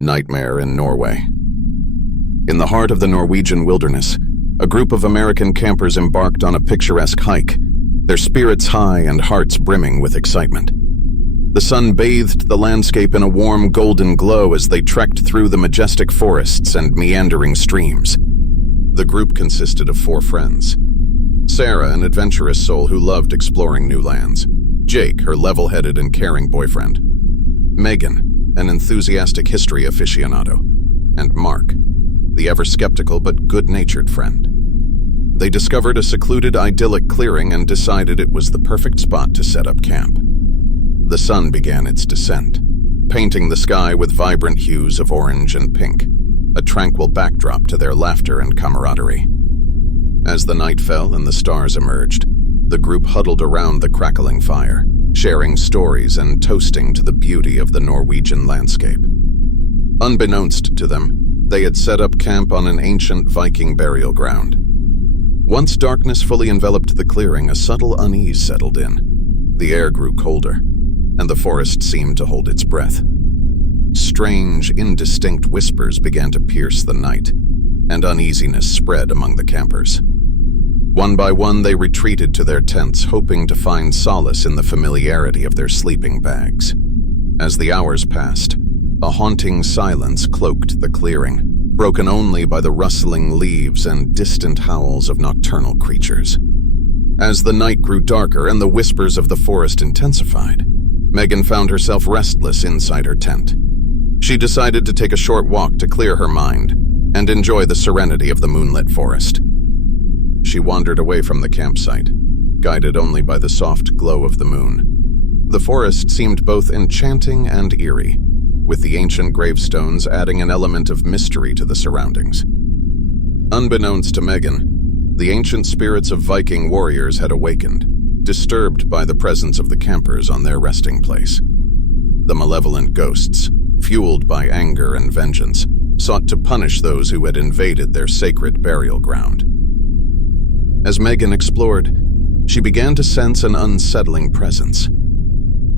Nightmare in Norway. In the heart of the Norwegian wilderness, a group of American campers embarked on a picturesque hike, their spirits high and hearts brimming with excitement. The sun bathed the landscape in a warm golden glow as they trekked through the majestic forests and meandering streams. The group consisted of 4 friends. Sarah, an adventurous soul who loved exploring new lands. Jake, her level-headed and caring boyfriend. Megan, an enthusiastic history aficionado. And Mark, the ever-skeptical but good-natured friend. They discovered a secluded, idyllic clearing and decided it was the perfect spot to set up camp. The sun began its descent, painting the sky with vibrant hues of orange and pink, a tranquil backdrop to their laughter and camaraderie. As the night fell and the stars emerged, the group huddled around the crackling fire, sharing stories and toasting to the beauty of the Norwegian landscape. Unbeknownst to them, they had set up camp on an ancient Viking burial ground. Once darkness fully enveloped the clearing, a subtle unease settled in. The air grew colder, and the forest seemed to hold its breath. Strange, indistinct whispers began to pierce the night, and uneasiness spread among the campers. One by one, they retreated to their tents, hoping to find solace in the familiarity of their sleeping bags. As the hours passed, a haunting silence cloaked the clearing, broken only by the rustling leaves and distant howls of nocturnal creatures. As the night grew darker and the whispers of the forest intensified, Megan found herself restless inside her tent. She decided to take a short walk to clear her mind and enjoy the serenity of the moonlit forest. She wandered away from the campsite, guided only by the soft glow of the moon. The forest seemed both enchanting and eerie, with the ancient gravestones adding an element of mystery to the surroundings. Unbeknownst to Megan, the ancient spirits of Viking warriors had awakened, disturbed by the presence of the campers on their resting place. The malevolent ghosts, fueled by anger and vengeance, sought to punish those who had invaded their sacred burial ground. As Megan explored, she began to sense an unsettling presence.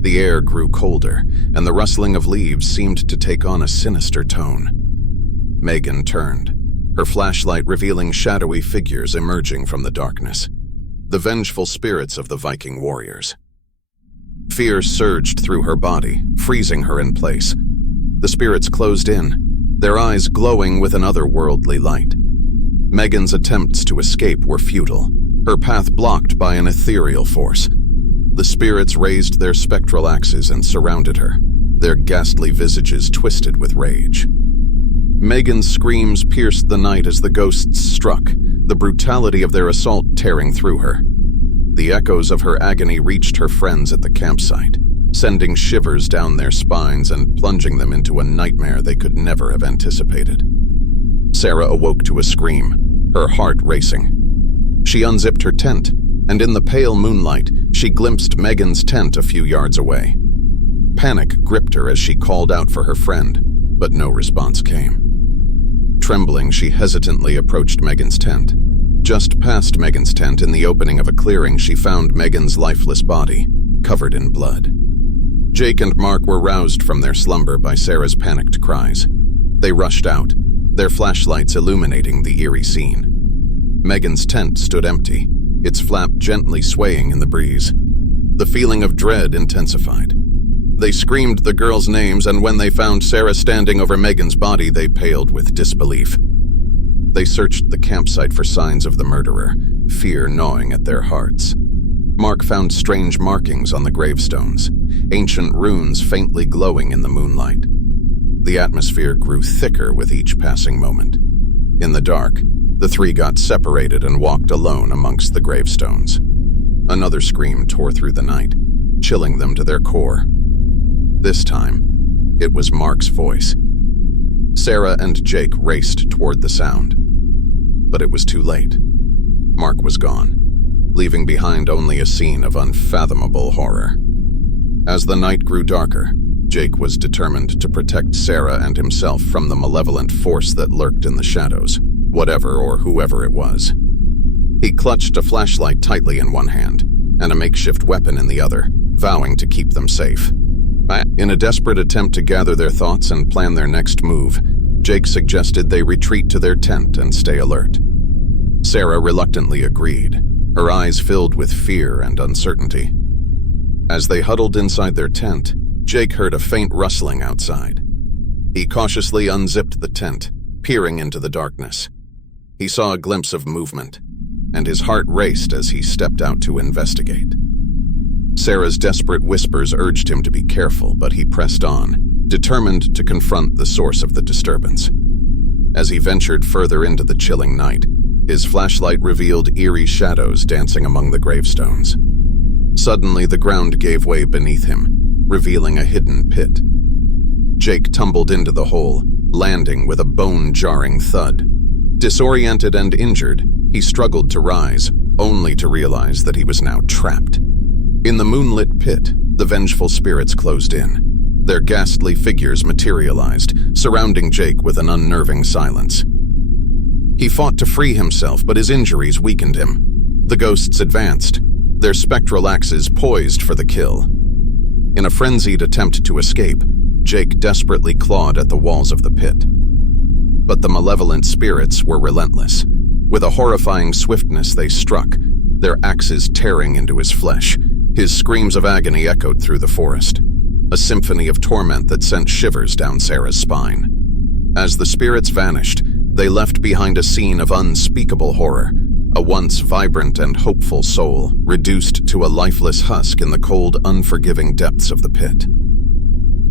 The air grew colder, and the rustling of leaves seemed to take on a sinister tone. Megan turned, her flashlight revealing shadowy figures emerging from the darkness, the vengeful spirits of the Viking warriors. Fear surged through her body, freezing her in place. The spirits closed in, their eyes glowing with an otherworldly light. Megan's attempts to escape were futile, her path blocked by an ethereal force. The spirits raised their spectral axes and surrounded her, their ghastly visages twisted with rage. Megan's screams pierced the night as the ghosts struck, the brutality of their assault tearing through her. The echoes of her agony reached her friends at the campsite, sending shivers down their spines and plunging them into a nightmare they could never have anticipated. Sarah awoke to a scream, her heart racing. She unzipped her tent, and in the pale moonlight, she glimpsed Megan's tent a few yards away. Panic gripped her as she called out for her friend, but no response came. Trembling, she hesitantly approached Megan's tent. Just past Megan's tent, in the opening of a clearing, she found Megan's lifeless body, covered in blood. Jake and Mark were roused from their slumber by Sarah's panicked cries. They rushed out, their flashlights illuminating the eerie scene. Megan's tent stood empty, its flap gently swaying in the breeze. The feeling of dread intensified. They screamed the girls' names, and when they found Sarah standing over Megan's body, they paled with disbelief. They searched the campsite for signs of the murderer, fear gnawing at their hearts. Mark found strange markings on the gravestones, ancient runes faintly glowing in the moonlight. The atmosphere grew thicker with each passing moment. In the dark, the 3 got separated and walked alone amongst the gravestones. Another scream tore through the night, chilling them to their core. This time, it was Mark's voice. Sarah and Jake raced toward the sound. But it was too late. Mark was gone, leaving behind only a scene of unfathomable horror. As the night grew darker, Jake was determined to protect Sarah and himself from the malevolent force that lurked in the shadows, whatever or whoever it was. He clutched a flashlight tightly in one hand and a makeshift weapon in the other, vowing to keep them safe. In a desperate attempt to gather their thoughts and plan their next move, Jake suggested they retreat to their tent and stay alert. Sarah reluctantly agreed, her eyes filled with fear and uncertainty. As they huddled inside their tent, Jake heard a faint rustling outside. He cautiously unzipped the tent, peering into the darkness. He saw a glimpse of movement, and his heart raced as he stepped out to investigate. Sarah's desperate whispers urged him to be careful, but he pressed on, determined to confront the source of the disturbance. As he ventured further into the chilling night, his flashlight revealed eerie shadows dancing among the gravestones. Suddenly, the ground gave way beneath him, revealing a hidden pit. Jake tumbled into the hole, landing with a bone-jarring thud. Disoriented and injured, he struggled to rise, only to realize that he was now trapped. In the moonlit pit, the vengeful spirits closed in. Their ghastly figures materialized, surrounding Jake with an unnerving silence. He fought to free himself, but his injuries weakened him. The ghosts advanced, their spectral axes poised for the kill. In a frenzied attempt to escape, Jake desperately clawed at the walls of the pit. But the malevolent spirits were relentless. With a horrifying swiftness they struck, their axes tearing into his flesh. His screams of agony echoed through the forest, a symphony of torment that sent shivers down Sarah's spine. As the spirits vanished, they left behind a scene of unspeakable horror, a once vibrant and hopeful soul reduced to a lifeless husk in the cold, unforgiving depths of the pit.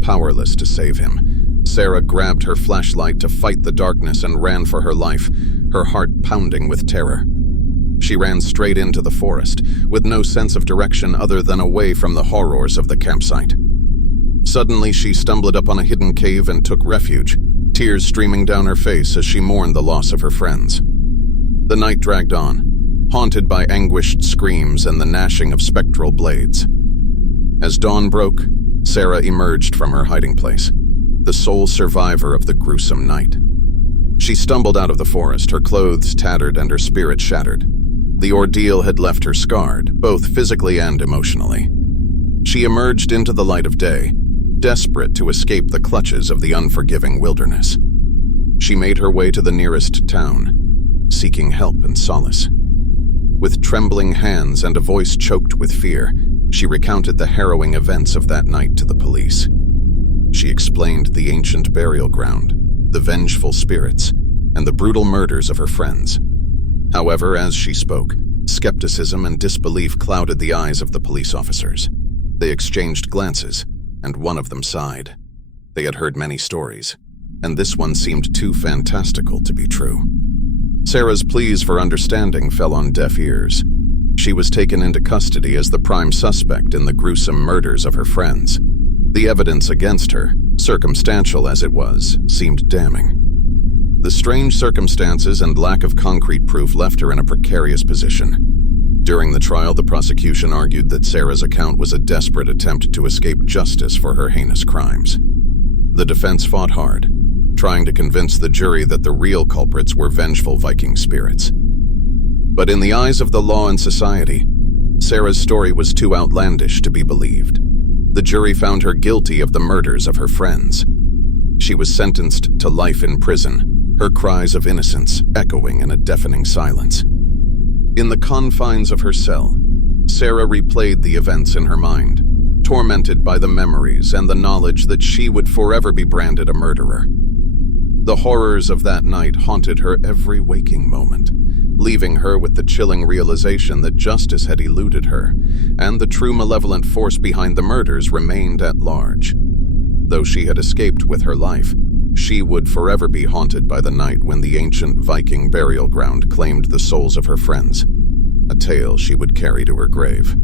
Powerless to save him, Sarah grabbed her flashlight to fight the darkness and ran for her life, her heart pounding with terror. She ran straight into the forest, with no sense of direction other than away from the horrors of the campsite. Suddenly, she stumbled upon a hidden cave and took refuge, tears streaming down her face as she mourned the loss of her friends. The night dragged on, haunted by anguished screams and the gnashing of spectral blades. As dawn broke, Sarah emerged from her hiding place, the sole survivor of the gruesome night. She stumbled out of the forest, her clothes tattered and her spirit shattered. The ordeal had left her scarred, both physically and emotionally. She emerged into the light of day, desperate to escape the clutches of the unforgiving wilderness. She made her way to the nearest town, seeking help and solace. With trembling hands and a voice choked with fear, she recounted the harrowing events of that night to the police. She explained the ancient burial ground, the vengeful spirits, and the brutal murders of her friends. However, as she spoke, skepticism and disbelief clouded the eyes of the police officers. They exchanged glances, and one of them sighed. They had heard many stories, and this one seemed too fantastical to be true. Sarah's pleas for understanding fell on deaf ears. She was taken into custody as the prime suspect in the gruesome murders of her friends. The evidence against her, circumstantial as it was, seemed damning. The strange circumstances and lack of concrete proof left her in a precarious position. During the trial, the prosecution argued that Sarah's account was a desperate attempt to escape justice for her heinous crimes. The defense fought hard, trying to convince the jury that the real culprits were vengeful Viking spirits. But in the eyes of the law and society, Sarah's story was too outlandish to be believed. The jury found her guilty of the murders of her friends. She was sentenced to life in prison, her cries of innocence echoing in a deafening silence. In the confines of her cell, Sarah replayed the events in her mind, tormented by the memories and the knowledge that she would forever be branded a murderer. The horrors of that night haunted her every waking moment, leaving her with the chilling realization that justice had eluded her, and the true malevolent force behind the murders remained at large. Though she had escaped with her life, she would forever be haunted by the night when the ancient Viking burial ground claimed the souls of her friends, a tale she would carry to her grave.